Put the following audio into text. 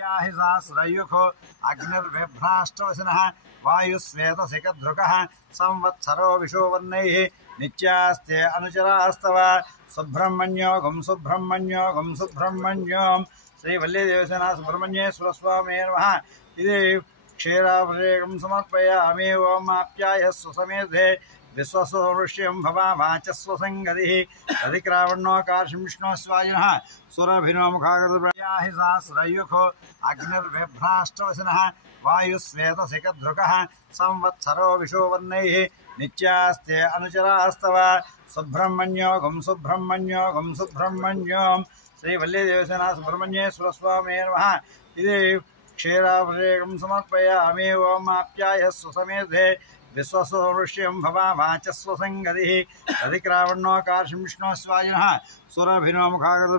याहि सहस्रयुखो अग्निर्बिभ्राष्टवसिनः वायुस्वेतसिकधृकः संवत्सरो विशुवर्णैः नित्यास्ते अनुचरास्तव सुब्रह्मण्योगं सुब्रह्मण्यों श्रीवल्लीदेवसेना सुब्रह्मण्येश्वरस्वामिने नमः। इति क्षीराभिषेकं समर्पयामि। ओम आप्यायः सुसमेधे विश्वस्ववृष्यं भवामाचस्वसङ्गतिः अधिक्रावण्योकार्षं विष्णोस्वाजिनः सुरभिनो मुखागतयाहि सहस्रयुखो अग्निर्बिभ्राष्टवसिनः वायुस्वेतसिकधृकः संवत्सरो विशुवर्णैः नित्यास्ते अनुचरास्तव सुब्रह्मण्योगं सुब्रह्मण्यों श्रीवल्लीदेवसेना सुब्रह्मण्येश्वरस्वामिने नमः। इति क्षीराभिषेकं समर्पयामि। ओम आप्यायः सुसमेधे विश्वस्ववृष्यं भवामाचस्वसङ्गतिः अधिक्रावण्योकार्षं विष्णोस्वाजिनः सुरभिनो मुखागत